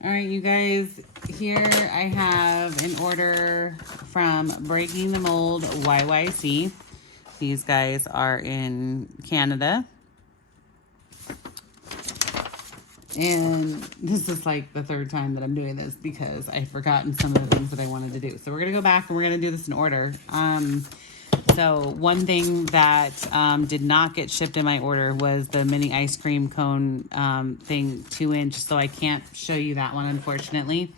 All right, you guys, here I have an order from Breaking the Mold YYC. These guys are in Canada. And this is like the third time that I'm doing this because I've forgotten some of the things that I wanted to do. So we're going to go back and we're going to do this in order. So one thing that did not get shipped in my order was the mini ice cream cone thing, 2-inch. So I can't show you that one, unfortunately.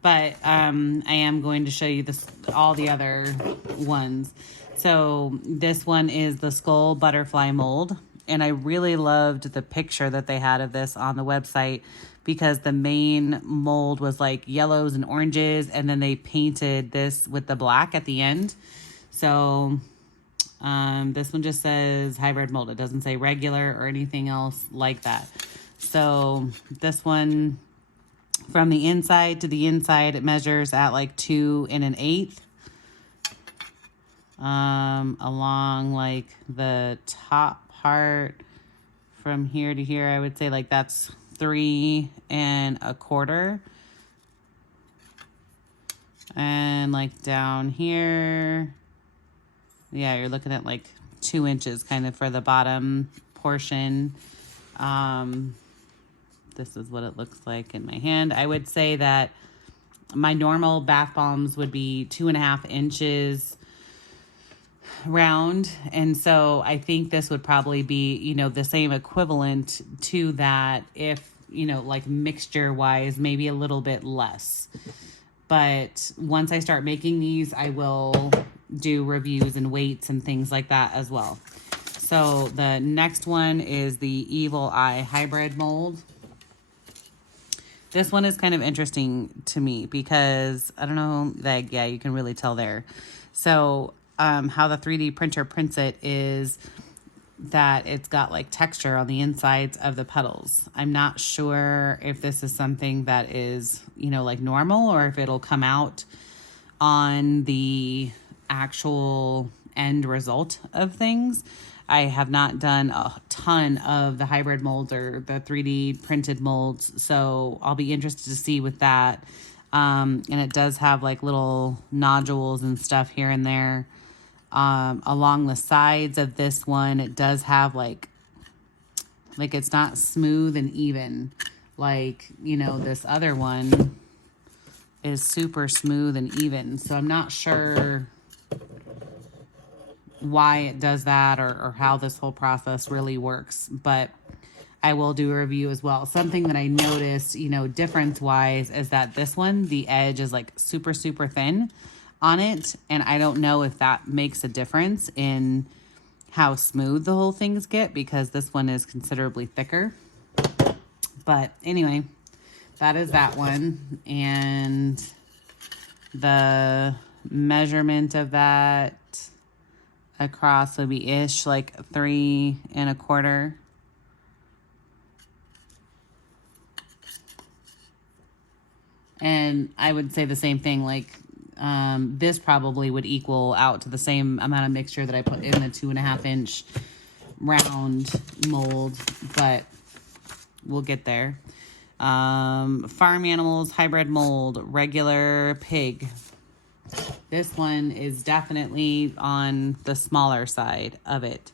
But I am going to show you all the other ones. So this one is the skull butterfly mold. And I really loved the picture that they had of this on the website because the main mold was like yellows and oranges. And then they painted this with the black at the end. So this one just says hybrid mold. It doesn't say regular or anything else like that. So this one, from the inside to the inside, it measures at like 2 1/8. Along like the top part from here to here, I would say like that's 3 1/4. And like down here, yeah, you're looking at like 2 inches kind of for the bottom portion. This is what it looks like in my hand. I would say that my normal bath bombs would be 2.5 inches round. And so I think this would probably be, you know, the same equivalent to that if, you know, like mixture wise, maybe a little bit less. But once I start making these, I will do reviews and weights and things like that as well. So the next one is the Evil Eye hybrid mold. This one is kind of interesting to me because I don't know, like, yeah, you can really tell there. So how the 3D printer prints it is that it's got like texture on the insides of the petals. I'm not sure if this is something that is, you know, like normal or if it'll come out on the actual end result of things. I have not done a ton of the hybrid molds or the 3D printed molds, so I'll be interested to see with that. And it does have like little nodules and stuff here and there. Along the sides of this one, it does have like it's not smooth and even like, you know, this other one is super smooth and even. So I'm not sure why it does that or how this whole process really works, but I will do a review as well. Something that I noticed, you know, difference wise is that this one, the edge is like super, super thin on it. And I don't know if that makes a difference in how smooth the whole things get because this one is considerably thicker. But anyway, that is that one. And the measurement of that across would be ish like 3 1/4. And I would say the same thing, like this probably would equal out to the same amount of mixture that I put in the 2.5 inch round mold, but we'll get there. Farm animals, hybrid mold, regular pig. This one is definitely on the smaller side of it,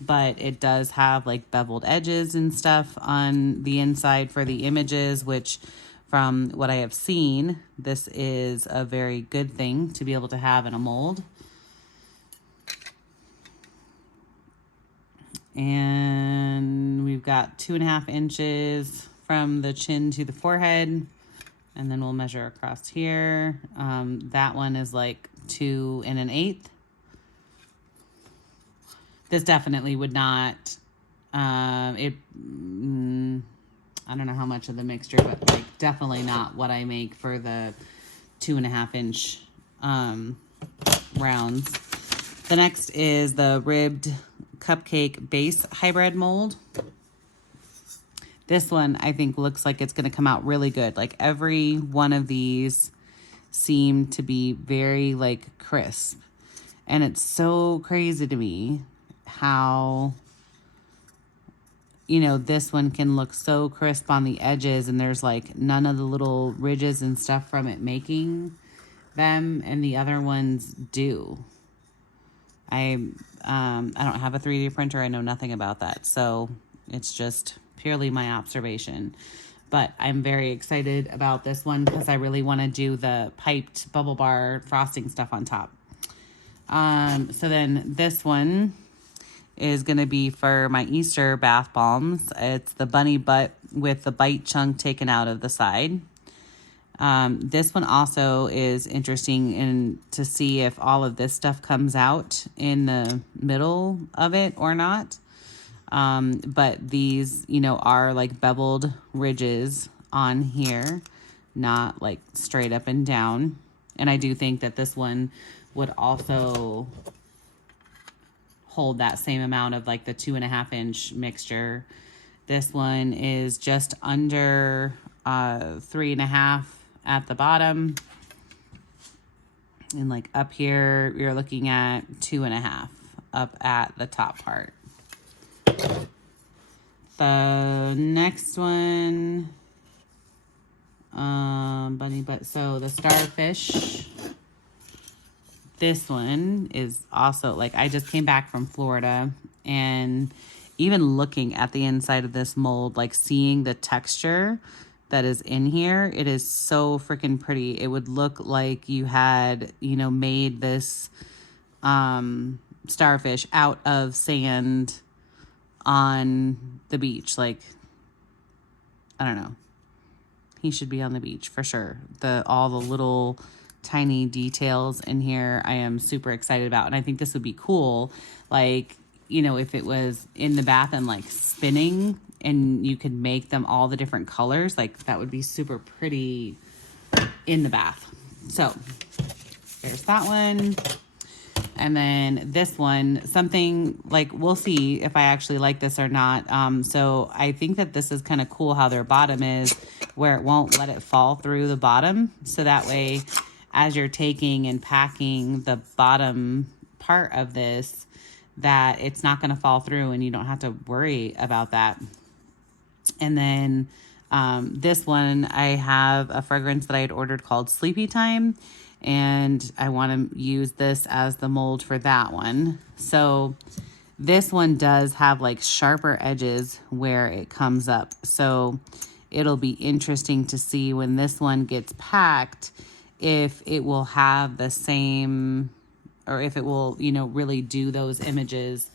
but it does have like beveled edges and stuff on the inside for the images, which from what I have seen, this is a very good thing to be able to have in a mold. And we've got 2.5 inches from the chin to the forehead. And then we'll measure across here. That one is like 2 1/8. This definitely would not, I don't know how much of the mixture, but like definitely not what I make for the 2.5 inch rounds. The next is the ribbed cupcake base hybrid mold. This one I think looks like it's going to come out really good. Like every one of these seem to be very like crisp. And it's so crazy to me how you know, this one can look so crisp on the edges, and there's like none of the little ridges and stuff from it making them, and the other ones do. I don't have a 3D printer. I know nothing about that. So it's just purely my observation. But I'm very excited about this one because I really want to do the piped bubble bar frosting stuff on top. So then this one is going to be for my Easter bath bombs. It's the bunny butt with the bite chunk taken out of the side. This one also is interesting in to see if all of this stuff comes out in the middle of it or not. But these, you know, are like beveled ridges on here, not like straight up and down. And I do think that this one would also hold that same amount of like the 2.5 inch mixture. This one is just under 3.5 at the bottom, and like up here you're looking at 2.5 up at the top part. The next one, bunny butt. So the Starfish, this one is also like, I just came back from Florida, and even looking at the inside of this mold, like seeing the texture that is in here, it is so freaking pretty. It would look like you had, you know, made this starfish out of sand on the beach. Like, I don't know. He should be on the beach for sure. All the little tiny details in here I am super excited about. And I think this would be cool. Like, you know, if it was in the bath and like spinning and you could make them all the different colors, like that would be super pretty in the bath. So there's that one. And then this one, something like, we'll see if I actually like this or not. So I think that this is kind of cool how their bottom is, where it won't let it fall through the bottom. So that way, as you're taking and packing the bottom part of this, that it's not going to fall through and you don't have to worry about that. And then this one, I have a fragrance that I had ordered called Sleepy Time, and I want to use this as the mold for that one. So this one does have like sharper edges where it comes up. So it'll be interesting to see when this one gets packed, if it will have the same, or if it will, you know, really do those images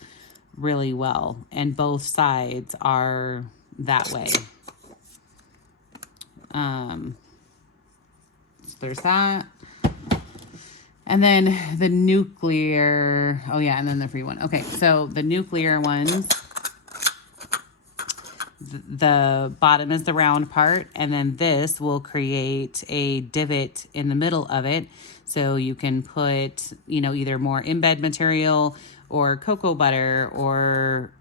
really well. And both sides are that way. So there's that. And then the nuclear, oh yeah, and then the free one. Okay, so the nuclear ones, the bottom is the round part, and then this will create a divot in the middle of it. So you can put, you know, either more embed material or cocoa butter, or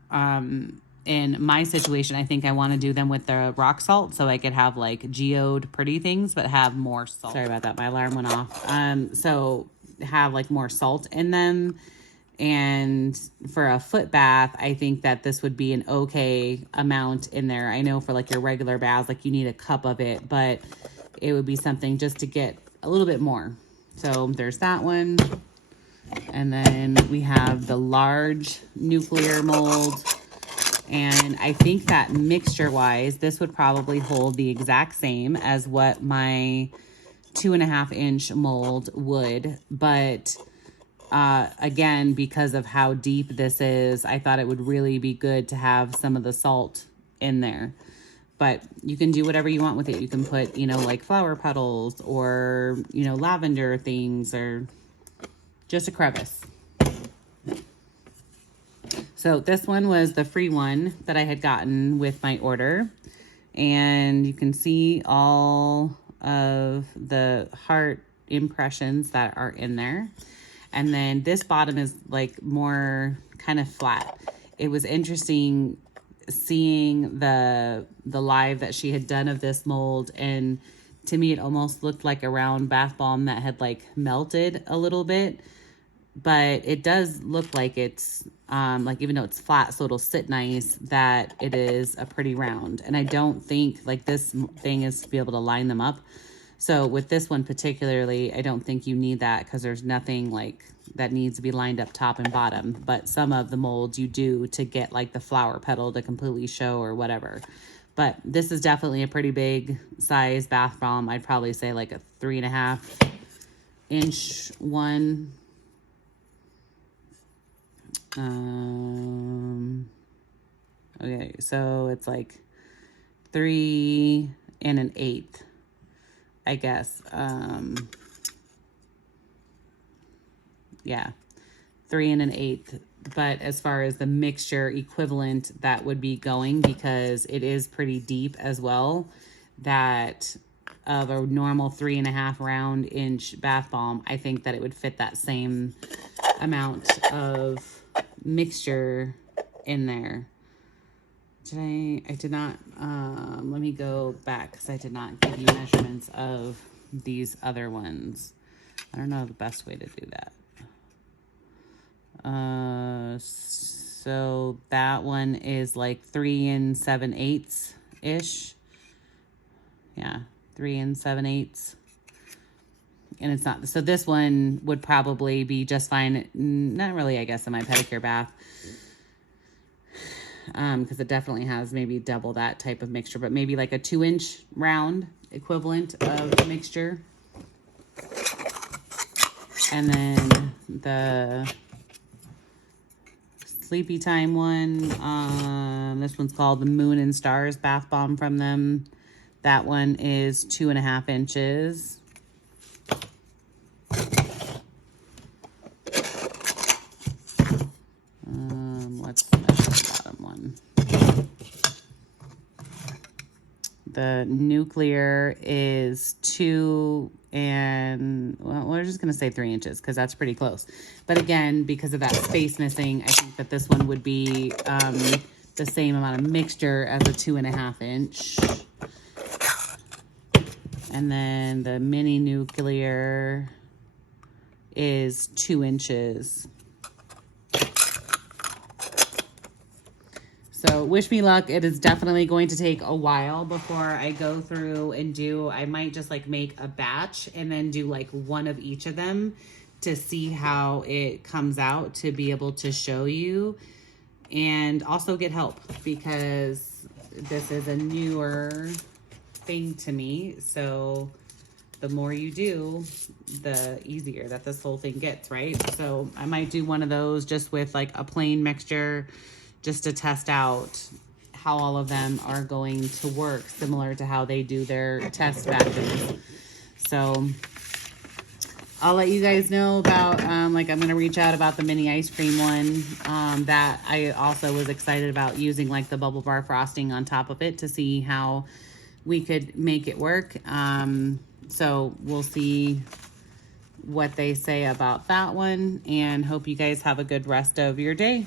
in my situation, I think I want to do them with the rock salt, so I could have like geode pretty things, but have more salt. Sorry about that, my alarm went off. So have like more salt in them. And for a foot bath, I think that this would be an okay amount in there. I know for like your regular bath, like you need a cup of it, but it would be something just to get a little bit more. So there's that one. And then we have the large nuclear mold. And I think that mixture-wise, this would probably hold the exact same as what my 2.5 inch mold would. But again, because of how deep this is, I thought it would really be good to have some of the salt in there. But you can do whatever you want with it. You can put, you know, like flower petals, or, you know, lavender things, or just a crevice. So this one was the free one that I had gotten with my order. And you can see all of the heart impressions that are in there. And then this bottom is like more kind of flat. It was interesting seeing the live that she had done of this mold, and to me it almost looked like a round bath bomb that had like melted a little bit. but it does look like it's, like even though it's flat, so it'll sit nice, that it is a pretty round. And I don't think like this thing is to be able to line them up. So with this one particularly, I don't think you need that because there's nothing like that needs to be lined up top and bottom. But some of the molds you do to get like the flower petal to completely show or whatever. But this is definitely a pretty big size bath bomb. I'd probably say like a 3.5 inch one. Okay, so it's like 3 1/8, I guess. Yeah, 3 1/8. But as far as the mixture equivalent, that would be going, because it is pretty deep as well, that of a normal 3.5 round inch bath bomb, I think that it would fit that same amount of mixture in there. I did not, let me go back because I did not give you measurements of these other ones. I don't know the best way to do that. So that one is like 3 7/8 ish. Yeah, 3 7/8. And it's not, so this one would probably be just fine. Not really, I guess, in my pedicure bath. Because it definitely has maybe double that type of mixture, but maybe like a 2-inch round equivalent of mixture. And then the Sleepy Time one, this one's called the Moon and Stars Bath Bomb from them. That one is 2.5 inches. What's the bottom one? The Nuclear is 2 and, well, we're just going to say 3 inches because that's pretty close. But again, because of that space missing, I think that this one would be the same amount of mixture as a 2.5 inch. And then the Mini Nuclear is 2 inches. So wish me luck. It is definitely going to take a while before I go through and I might just like make a batch and then do like one of each of them to see how it comes out, to be able to show you and also get help, because this is a newer thing to me. So the more you do, the easier that this whole thing gets, right? So I might do one of those just with like a plain mixture, just to test out how all of them are going to work, similar to how they do their test batches. So I'll let you guys know about, like I'm going to reach out about the mini ice cream one, that I also was excited about using like the bubble bar frosting on top of it to see how we could make it work. So we'll see what they say about that one, and hope you guys have a good rest of your day.